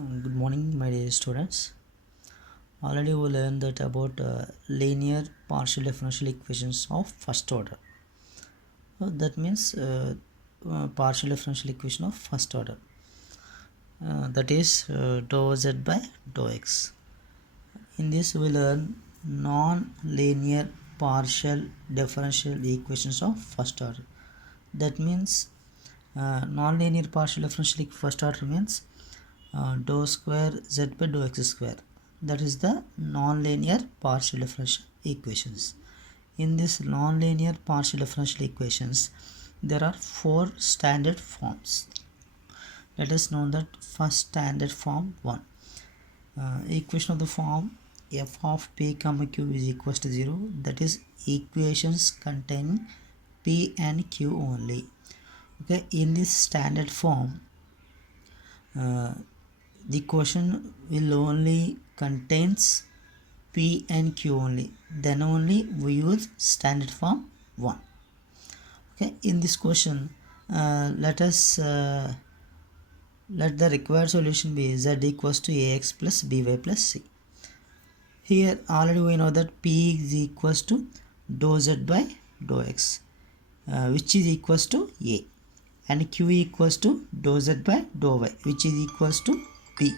Good morning, my dear students. Already we learned that about linear partial differential equations of first order. That means partial differential equation of first order. That is dou z by dou x. In this we learn non-linear partial differential equations of first order. That means non-linear partial differential first order means dou square z by dou x square. That is the non-linear partial differential equations. In this non-linear partial differential equations, there are four standard forms. Let us know that first standard form 1. Equation of the form f of p comma q is equals to 0. That is equations containing p and q only. Okay, in this standard form, the question will only contains p and q only, then only we use standard form 1. Okay, in this question let the required solution be z equals to ax plus by plus c. Here already we know that p is equals to dou z by dou x, which is equals to a, and q equals to dou z by dou y, which is equals to b.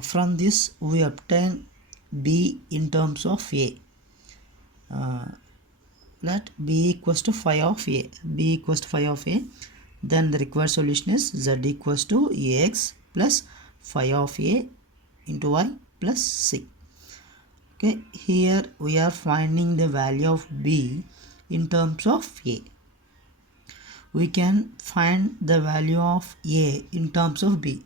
From this we obtain b in terms of a. Let b equals to phi of a. B equals to phi of a. Then the required solution is z equals to ax plus phi of a into y plus c. Okay, here we are finding the value of b in terms of a. We can find the value of a in terms of b.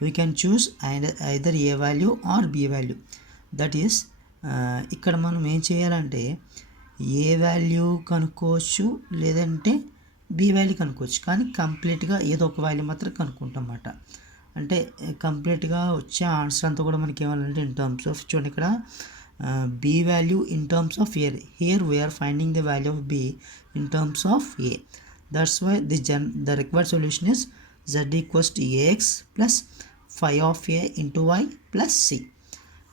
We can choose either a value or b value. That is ఇక్కడ మనం ఏం చేయాలంటే ఏ value కనుక్కోవచ్చు, లేదంటే B value కనుక్కోవచ్చు, కానీ కంప్లీట్గా ఏదో ఒక వాల్యూ మాత్రం కనుక్కుంటాం అన్నమాట. అంటే కంప్లీట్గా వచ్చే ఆన్సర్ అంతా కూడా మనకి ఏమాలంటే ఇన్ టర్మ్స్ ఆఫ్, చూడండి ఇక్కడ B value in terms of A. Here we're finding the value of B in terms of A. That's why the required solution is z equals to ax plus phi of a into y plus c.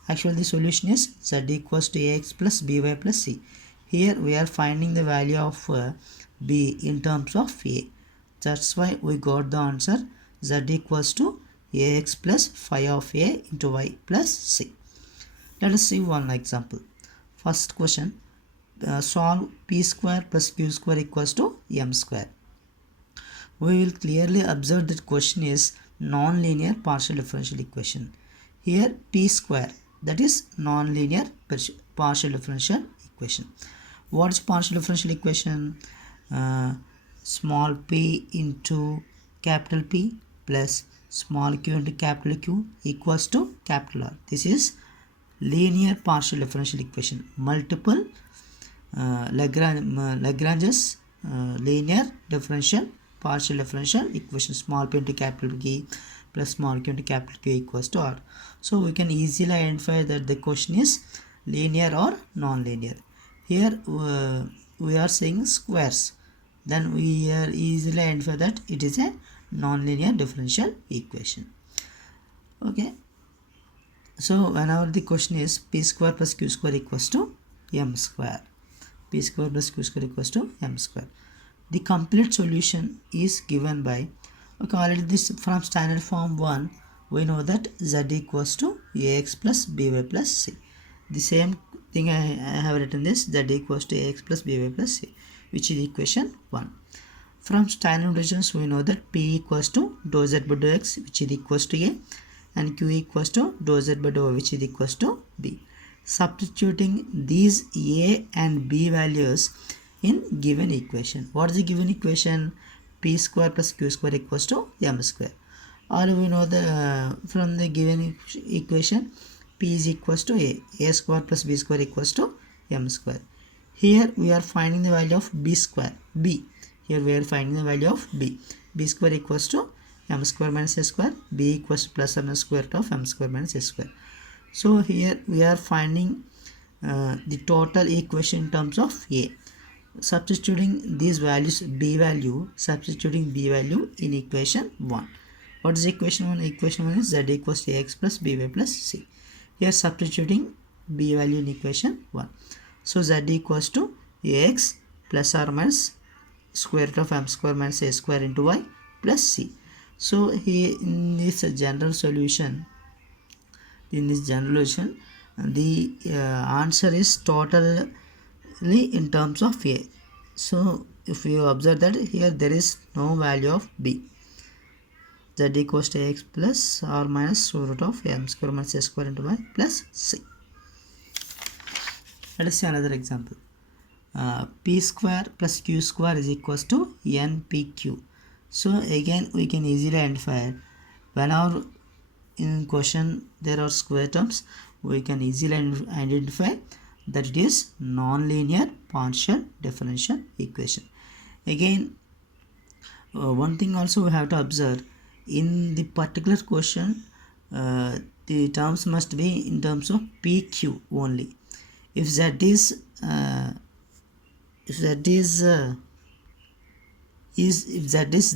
Actually the solution is z equals to ax plus by plus c. Here we are finding the value of b in terms of a. That's why we got the answer z equals to ax plus phi of a into y plus c. Let us see one example. First question, solve p square plus q square equals to m square. We will clearly observe that question is non-linear partial differential equation. Here p square, that is non-linear partial differential equation. What is partial differential equation? Small p into capital P plus small q into capital Q equals to capital R. This is linear partial differential equation. Multiple Lagrange's linear differential partial differential equation. Small p into capital P plus small q into capital Q equals to R. So we can easily identify that the question is linear or non-linear. Here we are saying squares, then we are easily identify that it is a non-linear differential equation. Okay, so whenever the question is p square plus q square equals to m square, p square plus q square equals to m square, the complete solution is given by, okay, already this from standard form 1 we know that z equals to ax plus by plus c. The same thing I have written this, z equals to ax plus by plus c, which is equation 1. From standard notations we know that p equals to dou z by dou x, which is equals to a, and q equals to dou z by dou y, which is equals to b. Substituting these a and b values in given equation. What is the given equation? P square plus q square equals to m square. Or we know the from the given equation p is equals to a square plus b square equals to m square. Here we are finding the value of b square, b. Here we are finding the value of b. B square equals to m square minus a square. B equals to plus m square root of m square minus a square. So here we are finding the total equation in terms of a. substituting these values, substituting b value in equation 1. What is equation 1? Equation 1 is z equals to ax plus by plus c. Here substituting b value in equation 1. So z equals to ax plus or minus square root of m square minus a square into y plus c. So here in this general solution, the answer is totally in terms of a. So if you observe that here there is no value of b. Z equals to x plus or minus square root of m square minus a square into y plus c. Let us see another example. P square plus q square is equals to npq. So again we can easily identify whenever in question there are square terms, we can easily identify that it is non-linear partial differential equation. Again, one thing also we have to observe, in the particular question the terms must be in terms of pq only. If that is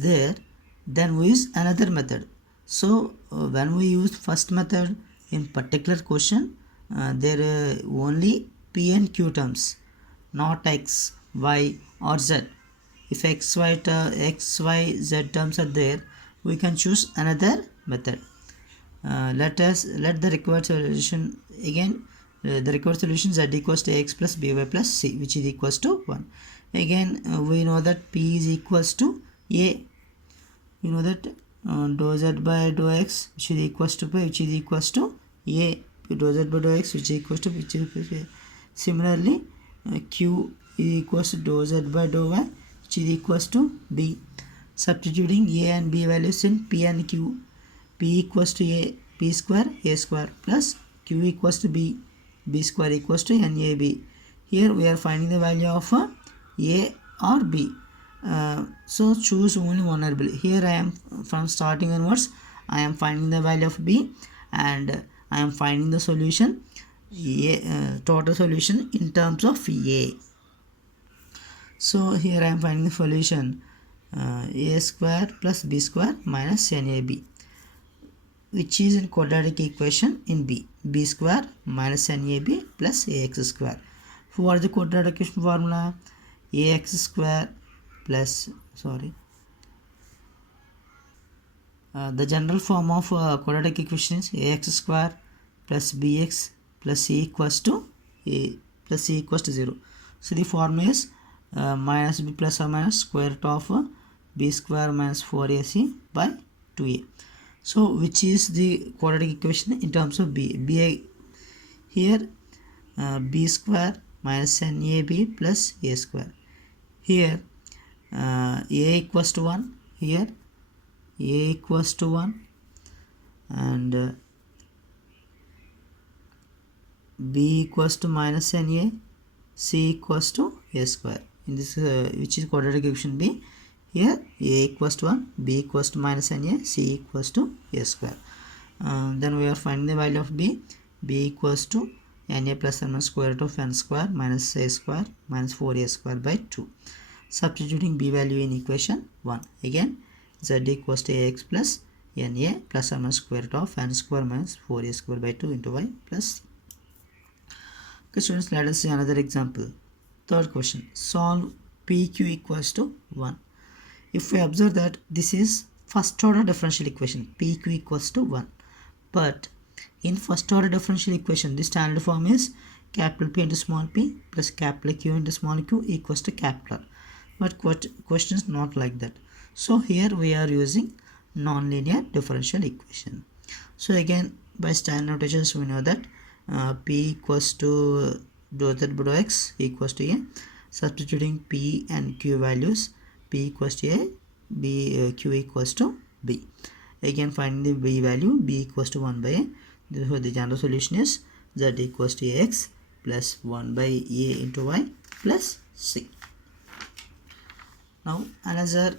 there, then we use another method. So when we use first method in particular question, there are only p and q terms, not x, y or z. If x, y, z terms are there, we can choose another method. Let the required solution again. The required solution z equals to x plus by plus c, which is equals to 1. Again we know that p is equals to a. We know that dou z by dou x, which is equals to pi, which is equals to a. Dou z by dou x, which is equals to a. Similarly q is equals to dou z by dou y, which is equals to b. Substituting a and b values in p and q, p equals to a, p square a square plus q equals to b, b square equals to nab. Here we are finding the value of a or b. So choose only one variable. Here I am from starting onwards, I am finding the value of b and I am finding the solution a, total solution in terms of a. So here I am finding the solution a square plus b square minus nab, which is in quadratic equation in b square minus nab plus ax square. So what is the quadratic equation formula? Ax square plus the general form of quadratic equation is ax square plus bx plus c equals to a plus c equals to 0. So the formula is minus b plus or minus square root of b square minus 4ac by 2a. So which is the quadratic equation in terms of b? Here b square minus nab plus a square. Here a equals to 1, here a equals to 1 and b equals to minus na, c equals to a square. In this which is quadratic equation b. Here a equals to 1, b equals to minus na, c equals to a square. Then we are finding the value of b equals to na plus or minus square root of n square minus a square minus 4a square by 2. Substituting b value in equation 1. Again z equals to ax plus na plus or minus square root of n square minus 4a square by 2 into y plus. Okay students, let us see another example. Third question, solve pq equals to 1. If we observe that this is first order differential equation, pq equals to 1, but in first order differential equation the standard form is capital P into small p plus capital Q into small q equals to capital R. But question is not like that. So here we are using nonlinear differential equation. So again by standard notations we know that p equals to dou z by dou x equals to a. Substituting p and q values, p equals to a, q equals to b. Again finding the b value, b equals to 1 by a. Therefore the general solution is z equals to x plus 1 by a into y plus c. Now another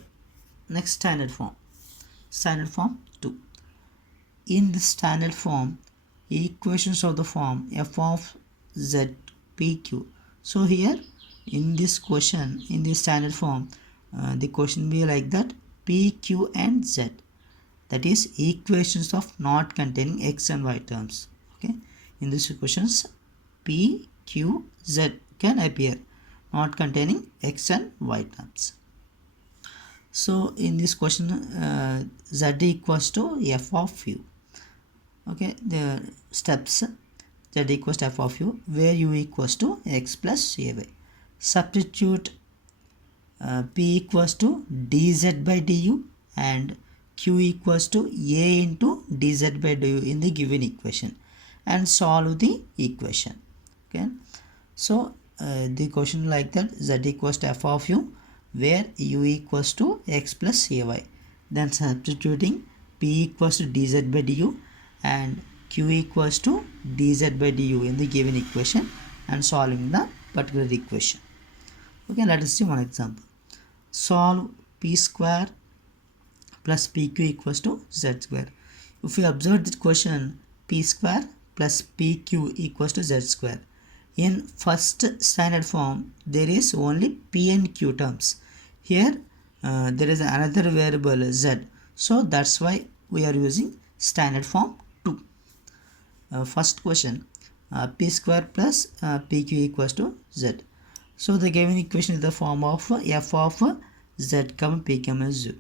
next standard form 2. In the standard form, equations of the form f of z pq. So here in this question, in the standard form, the question be like that: P, Q and Z, that is equations of not containing x and y terms. Okay, in these equations P, Q, Z can appear, not containing x and y terms. So in this question Z equals to f of u. Okay, the steps: Z equals to f of u, where u equals to x plus ay. Substitute P equals to dz by du and Q equals to a into dz by du in the given equation and solve the equation. Okay, so the question like that: Z equals to f of u, where u equals to x plus ay. Then substituting P equals to dz by du and Q equals to dz by du in the given equation and solving the particular equation. Okay, let us see one example. Solve p square plus pq equals to z square. If we observe this question, p square plus pq equals to z square. In first standard form, there is only p and q terms. Here there is another variable z, so that's why we are using standard form 2. First question, p square plus pq equals to z. So the given equation is the form of f of z comma p comma z.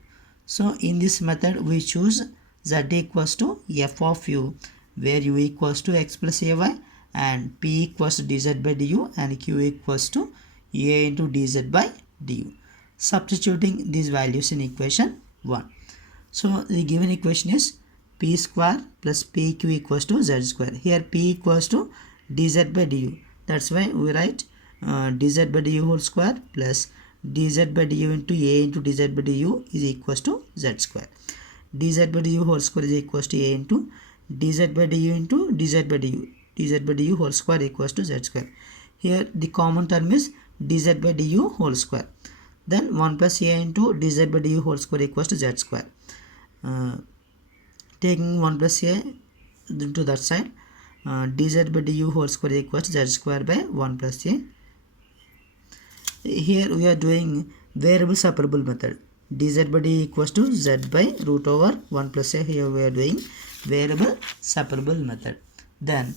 So in this method we choose z equals to f of u, where u equals to x plus ay and p equals to dz by du and q equals to a into dz by du. Substituting these values in equation 1. So the given equation is p square plus pq equals to z square. Here p equals to dz by du. That's why we write dz by du whole square plus dz by du into a into dz by du is equals to z square. Dz by du whole square is equals to a into dz by du into dz by du. Dz by du whole square equals to z square. Here the common term is dz by du whole square. Then 1 plus a into dz by du whole square equals to z square. Taking 1 plus a to that side, dz by du whole square equals to z square by 1 plus a. Here we are doing variable separable method. Dz by du equals to z by root over 1 plus a. Here we are doing variable separable method. Then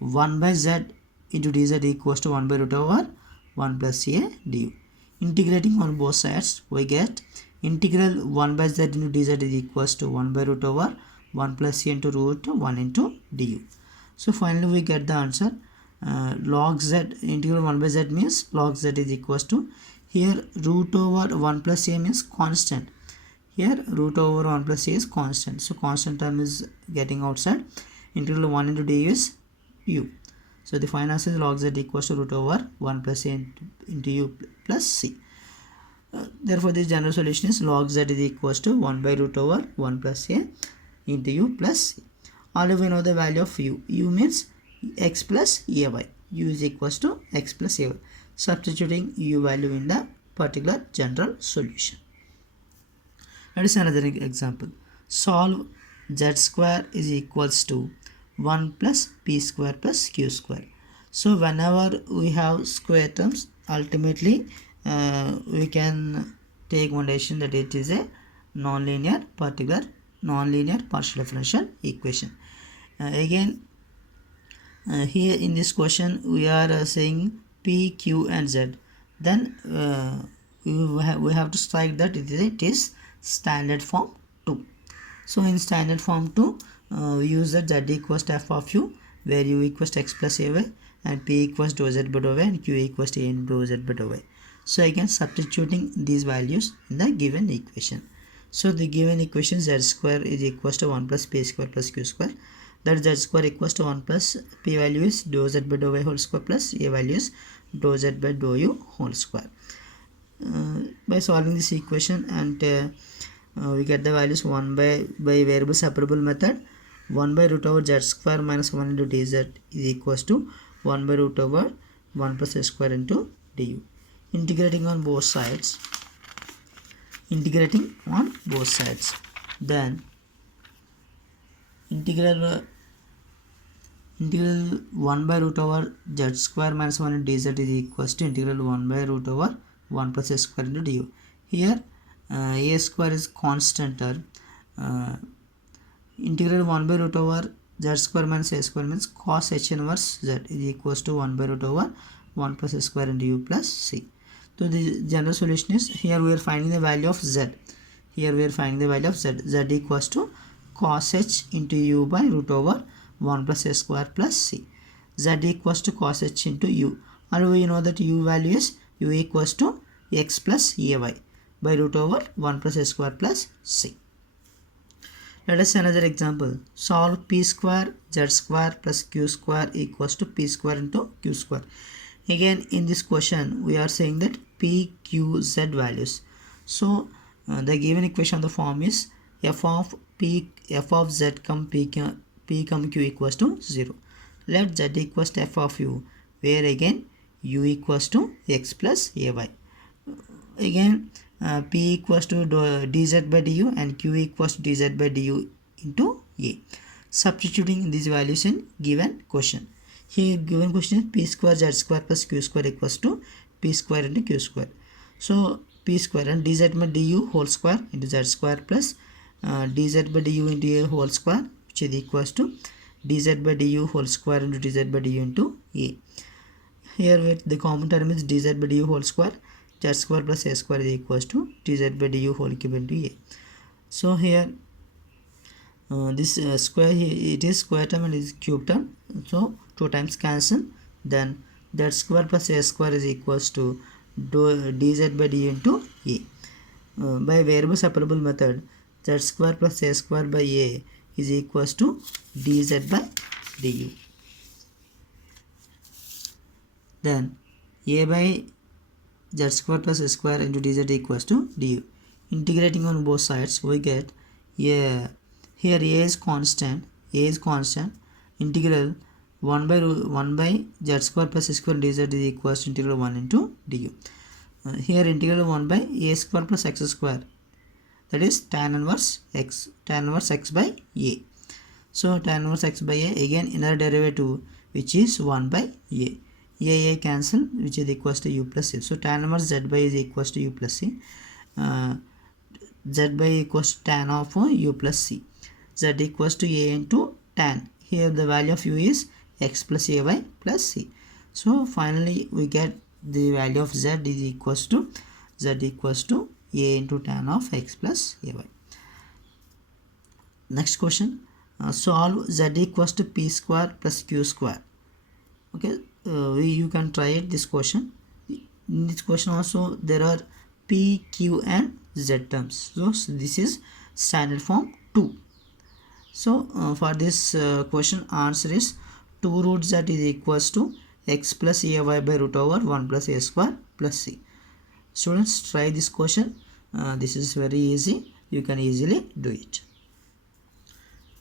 1 by z into dz equals to 1 by root over 1 plus a du. Integrating on both sides, we get integral 1 by z into dz is equals to 1 by root over 1 plus a into root 1 into du. So finally we get the answer. Log z, integral 1 by z means log z is equals to, here root over 1 plus a means constant. Here root over 1 plus a is constant. So constant term is getting outside. Integral 1 into du is u. So the final answer is log z equals to root over 1 plus a into u plus c. Therefore the general solution is log z is equals to 1 by root over 1 plus a into u plus c. Already we know the value of u. U means x plus ay. U is equals to x plus ay. Substituting u value in the particular general solution. Let us see another example. Solve z square is equals to 1 plus p square plus q square. So whenever we have square terms, ultimately we can take one decision that it is a non-linear partial differential equation. Again, here in this question we are saying p, q and z. Then we have to strike that it is standard form 2. So in standard form 2, we use that z equals to f of u, where u equals to x plus ay and p equals to z by y and q equals to a into z by y. So again substituting these values in the given equation. So the given equation z square is equals to 1 plus p square plus q square. That z square equals to 1 plus p value is dou z by dou y whole square plus a value is dou z by dou u whole square. By solving this equation and we get the values 1 by variable separable method. 1 by root over z square minus 1 into dz is equals to 1 by root over 1 plus z square into du. Integrating on both sides. Then integral integral 1 by root over z square minus 1 into dz is equals to integral 1 by root over 1 plus a square into du. Here a square is constant term. Integral 1 by root over z square minus a square means cos h inverse z is equals to 1 by root over 1 plus a square into u plus c. So the general solution is, here we are finding the value of z. Here we are finding the value of z. Z equals to cos h into u by root over 1 plus a square plus c. Z equals to cos h into u. And we know that u value is u equals to x plus ay by root over 1 plus a square plus c. Let us see another example. Solve p square z square plus q square equals to p square into q square. Again in this question we are saying that p, q, z values. So the given equation of the form is f of p, f of z come p come q equals to 0. Let z equals to f of u, where again u equals to x plus ay. Again p equals to dz by du and q equals to dz by du into a. Substituting these values in given question. Here given question is p square z square plus q square equals to p square into q square. So p square and dz by du whole square into z square plus dz by du into a whole square, which is equals to dz by du whole square into dz by du into a. Here with the common term is dz by du whole square, z square plus a square is equals to dz by du whole cube into a. So here this square here, it is square term and it is cube term, so 2 times cancel, then z square plus a square is equals to dz by du into a. By variable separable method, z square plus a square by a is equals to dz by du. Then a by z square plus a square into dz equals to du. Integrating on both sides, we get a, here a is constant, integral 1 by z square plus a square dz is equals to integral 1 into du. Here integral 1 by a square plus x square, that is tan inverse x by a. So tan inverse x by a, again inner derivative which is 1 by a cancel, which is equals to u plus c. So tan inverse z by is equals to u plus c. Z by equals to tan of u plus c. Z equals to a into tan. Here the value of u is x plus ay plus c. So finally we get the value of z is equals to a into tan of x plus ay. Next question, solve z equals to p square plus q square. Okay, you can try it, this question. In this question also there are p, q and z terms. So this is standard form 2. So for this question answer is 2 root z is equals to x plus ay by root over 1 plus a square plus c. Students, try this question. This is very easy. You can easily do it.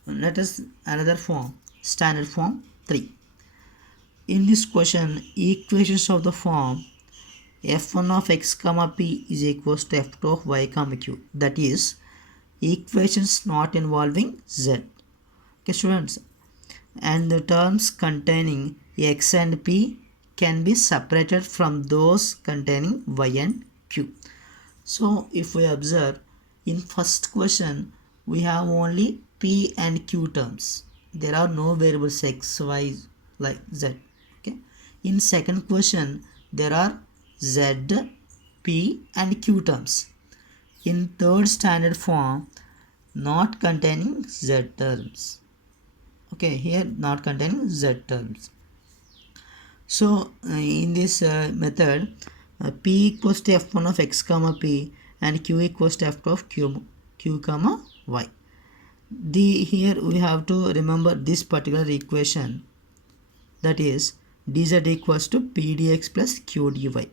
Let us another form, standard form 3. In this question, equations of the form f1 of x comma p is equals to f2 of y comma q, that is equations not involving z. Okay students, and the terms containing x and p can be separated from those containing y and q. So if we observe, in first question we have only p and q terms. There are no variables x, y, like z. Okay. In second question there are z, p and q terms. In third standard form, not containing z terms. Okay, here not containing z terms. So in this method, p equals to f1 of x comma p and q equals to f2 of q comma y. Here we have to remember this particular equation, that is dz equals to p dx plus q dy.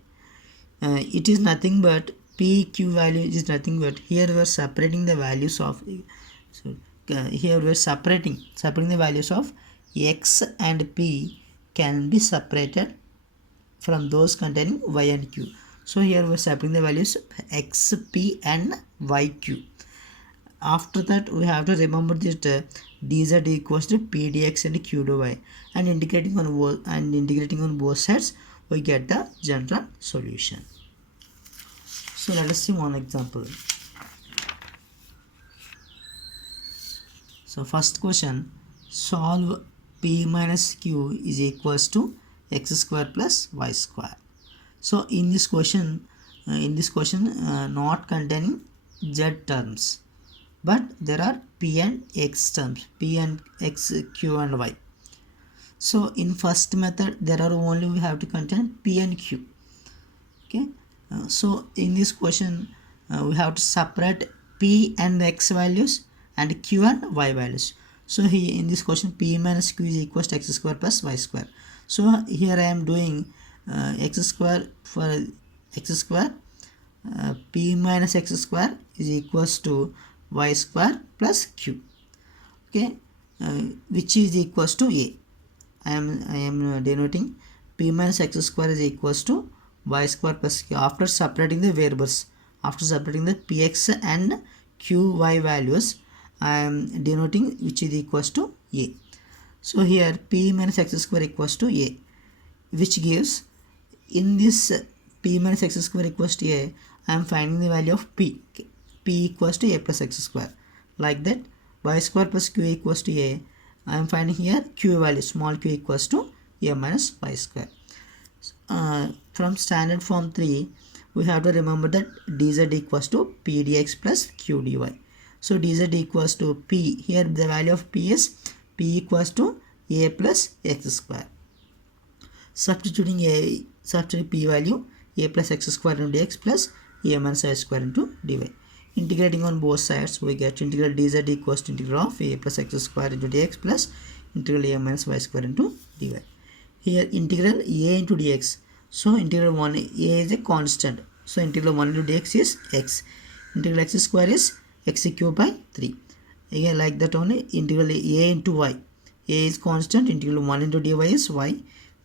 It is nothing but p q value is nothing but, here we are separating the values of, so here we are separating the values of x and p can be separated from those containing y and q. So here we are separating the values x, p and y, q. after that we have to remember that dz equals to p dx and q dy, and integrating on both sides we get the general solution. So let us see one example. So first question, solve p minus q is equals to x square plus y square. So in this question not containing z terms, but there are p and x terms, p and x, q and y. So in first method there are only we have to contain p and q. Okay, so in this question we have to separate p and x values and q and y values. So here in this question p minus q is equals to x square plus y square. So here I am doing x square for x square, p minus x square is equals to y square plus q. Okay, which is equals to a. I am denoting p minus x square is equals to y square plus q. After separating the variables, after separating the px and qy values, I am denoting which is equals to a. So here p minus x square equals to a, which gives, in this p minus x square equals to a, I am finding the value of p. P equals to a plus x square. Like that, y square plus q equals to a, I am finding here q value, small q equals to a minus y square. From standard form 3, we have to remember that dz equals to p dx plus q dy. So dz equals to p, here the value of p is p equals to a plus x square. Substituting p value, a plus x square into dx plus a minus y square into dy. Integrating on both sides, we get integral dz equals to integral of a plus x square into dx plus integral a minus y square into dy. Here integral a into dx. So integral 1, a is a constant. So integral 1 into dx is x. Integral x square is x cube by 3. Again like that only, integral a into y. A is constant, integral 1 into dy is y,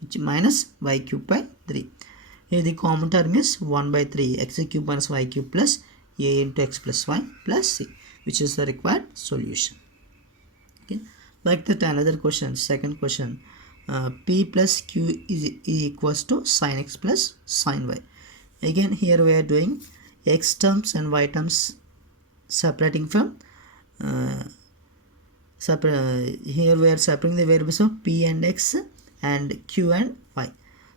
which minus y cube by 3. Here the common term is 1 by 3, x cube minus y cube plus a into x plus y plus c, which is the required solution. Okay, like that another question, second question, p plus q is equals to sin x plus sin y. Again here we are doing x terms and y terms separating from here we are separating the variables of p and x and q and y.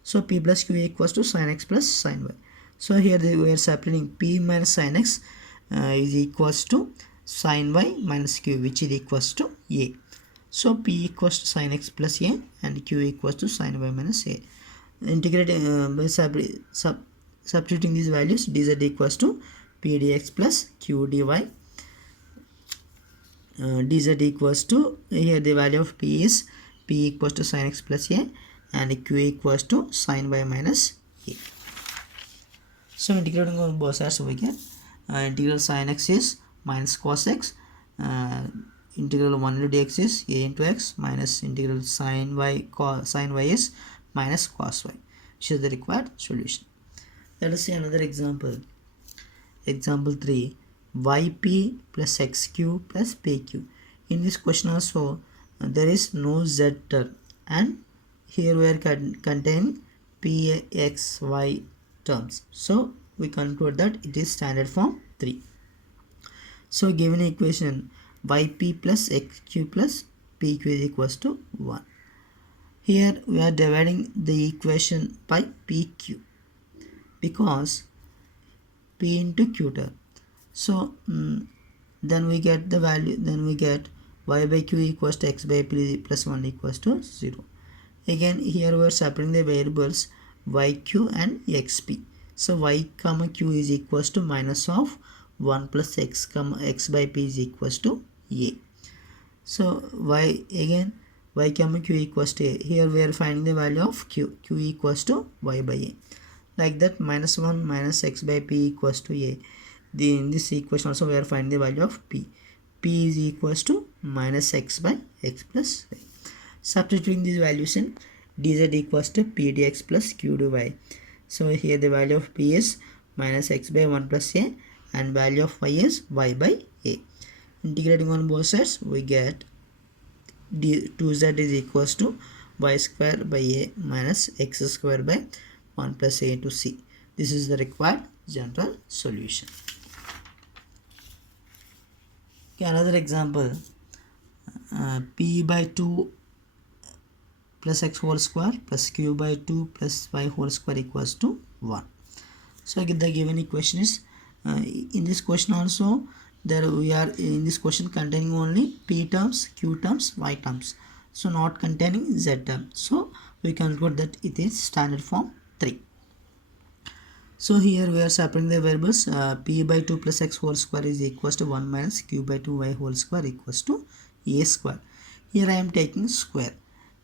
So p plus q equals to sin x plus sin y. So here we are separating p minus sin x is equals to sin y minus q, which is equals to a. So p equals to sin x plus a and q equals to sin y minus a. Integrating by substituting these values, dz equals to p dx plus q dy. Dz equals to, here the value of p is p equals to sin x plus a and q equals to sin y minus a. So integrating on both sides we get integral sin x is minus cos x, integral 1 into dx is a into x, minus integral sin y is minus cos y, which is the required solution. Let us see another example. Example 3, yp plus xq plus pq. In this question also there is no z term, and here we are containing p, x, y terms. So we conclude that it is standard form 3. So given equation yp plus xq plus pq is equals to 1. Here we are dividing the equation by pq because p into q term. So then we get the value, then we get y by q equals to x by p plus 1 equals to 0. Again here we are separating the variables yq and xp. So y comma q is equals to minus of 1 plus x comma x by p is equals to a. So y comma q equals to a. Here we are finding the value of q equals to y by a. Like that, minus 1 minus x by p equals to a. In this equation also we are finding the value of p. P is equals to minus x by x plus y. Substituting these values in, dz equals to p dx plus q dy. So here the value of p is minus x by 1 plus a and value of y is y by a. integrating on both sides, we get 2z is equals to y square by a minus x square by 1 plus a into c. This is the required general solution. Okay, another example, p by 2 plus x whole square plus q by 2 plus y whole square equals to 1. So the given equation is, in this question also, there we are in this question containing only p terms, q terms, y terms, so not containing z term. So we conclude that it is standard form 3. So here we are separating the variables. P by 2 plus x whole square is equals to 1 minus q by 2 y whole square equals to a square. Here I am taking square.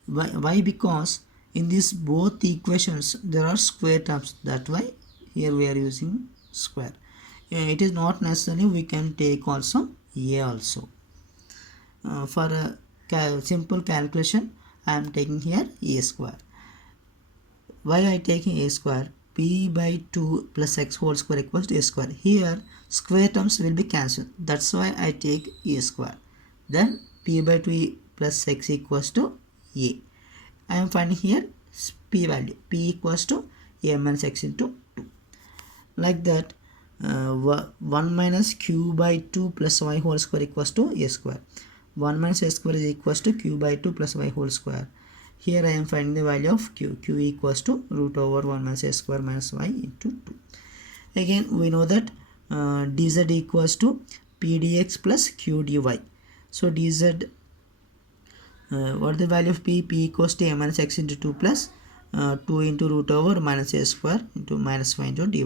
Why? Because in these both equations there are square terms, that why here we are using square. It is not necessary, we can take also a also. For a simple calculation I am taking here a square. Why I taking a square? P by 2 plus x whole square equals to a square. Here square terms will be cancelled, that's why I take a square. Then p by 2 plus x equals to a. I am finding here p value, p equals to a minus x into 2. Like that, 1 minus q by 2 plus y whole square equals to a square. 1 minus a square is equals to q by 2 plus y whole square. Here I am finding the value of q. Q equals to root over 1 minus a square minus y into 2. Again we know that dz equals to p dx plus q dy. So dz, what is the value of p? P equals to a minus x into 2 plus 2 into root over minus a square into minus y into dy.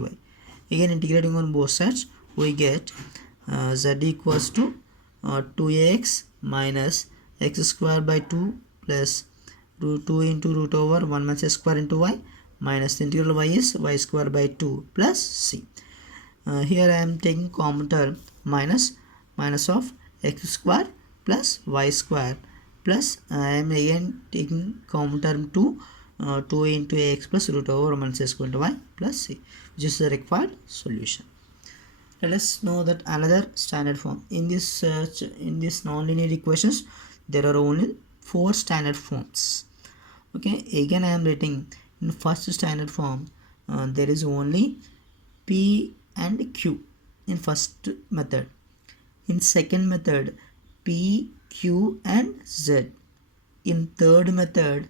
Again integrating on both sides, we get z equals to 2ax minus x square by 2 plus 2 into root over 1 minus a square into y minus the integral y is y square by 2 plus c. Here I am taking common term minus of x square plus y square plus I am again taking common term 2 into ax plus root over minus a square into y plus c, which is the required solution. Let us know that another standard form. In this nonlinear equations there are only 4 standard forms. Okay, again I am writing in first standard form, there is only p and q in first method. In second method, p, q and z. In third method,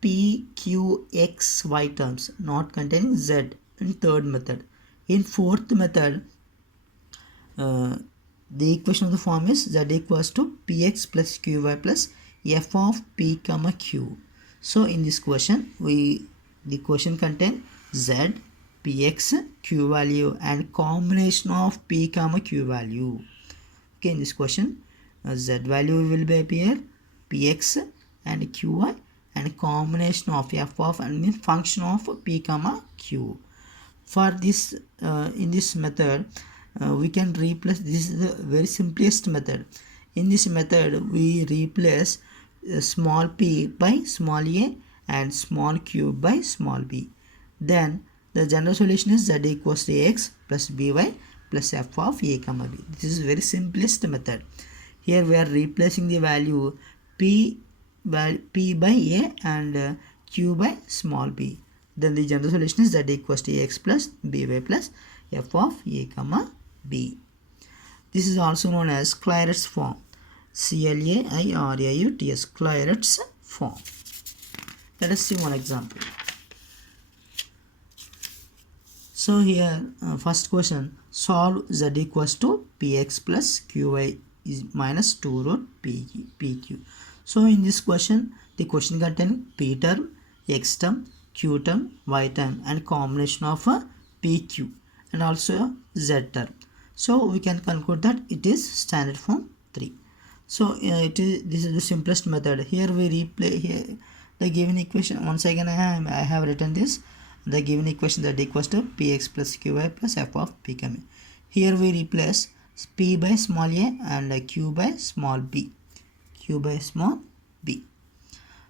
p, q, x, y terms not containing z in third method. In fourth method, the equation of the form is z equals to px plus qy plus f of p comma q. So in this question, the question contain z, px, q value and combination of p comma q value. Okay, in this question, z value will be appear, px and qy and combination of f of and means function of p comma q. For this, in this method, we can replace, this is the very simplest method. In this method, we replace small p by small a and small q by small b. Then the general solution is z equals to x plus by plus f of a comma b. This is very simplest method. Here we are replacing the value p by a and q by small b. Then the general solution is z equals to x plus by plus f of a comma b. This is also known as Clairaut's form. Clairauts, Clairaut's form. Let us see one example. So here, first question, solve z equals to px plus qy is minus 2 root pq. So in this question, the question contains p term, x term, q term, y term and combination of pq and also z term. So we can conclude that it is standard form 3. So this is the simplest method. Here we replay here the given equation. Once again I have written this. The given equation that equals to px plus qy plus f of p comma. Here we replace p by small a and q by small b. Q by small b.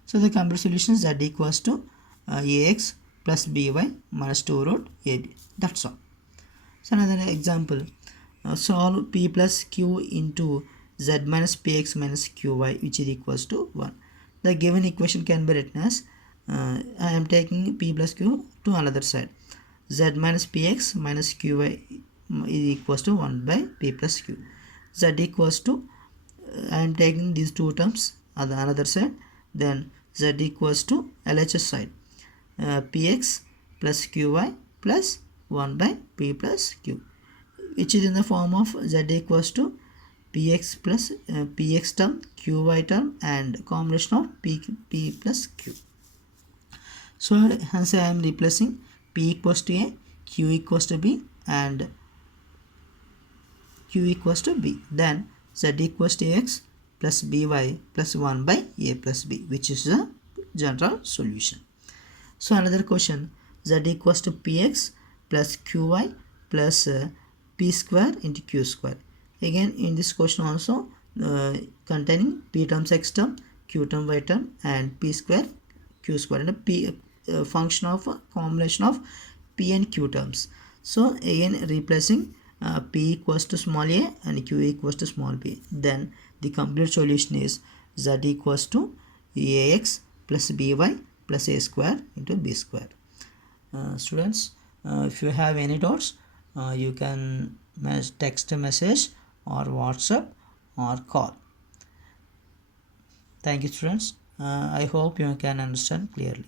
So the complete solution is z equals to ax plus by minus 2 root ab. That's all. So another example. Solve p plus q into z minus px minus qy, which is equals to 1. The given equation can be written as I am taking p plus q to another side. Z minus px minus qy is equals to 1 by p plus q. Z equals to I am taking these two terms on the another side. Then z equals to LHS side. Px plus qy plus 1 by p plus q, which is in the form of z equals to px plus px term, qy term, and combination of p plus q. So hence I am replacing p equals to a, q equals to b, and q equals to b. Then z equals to x plus by plus 1 by a plus b, which is the general solution. So another question, z equals to px plus qy plus p square into q square. Again in this question also containing p terms x term, q term y term, and p square q square, and a p function of a combination of p and q terms. So again replacing p equals to small a and q equals to small b. Then the complete solution is z equals to ax plus by plus a square into b square. Students, if you have any doubts, you can text a message or WhatsApp or call. Thank you, students. I hope you can understand clearly.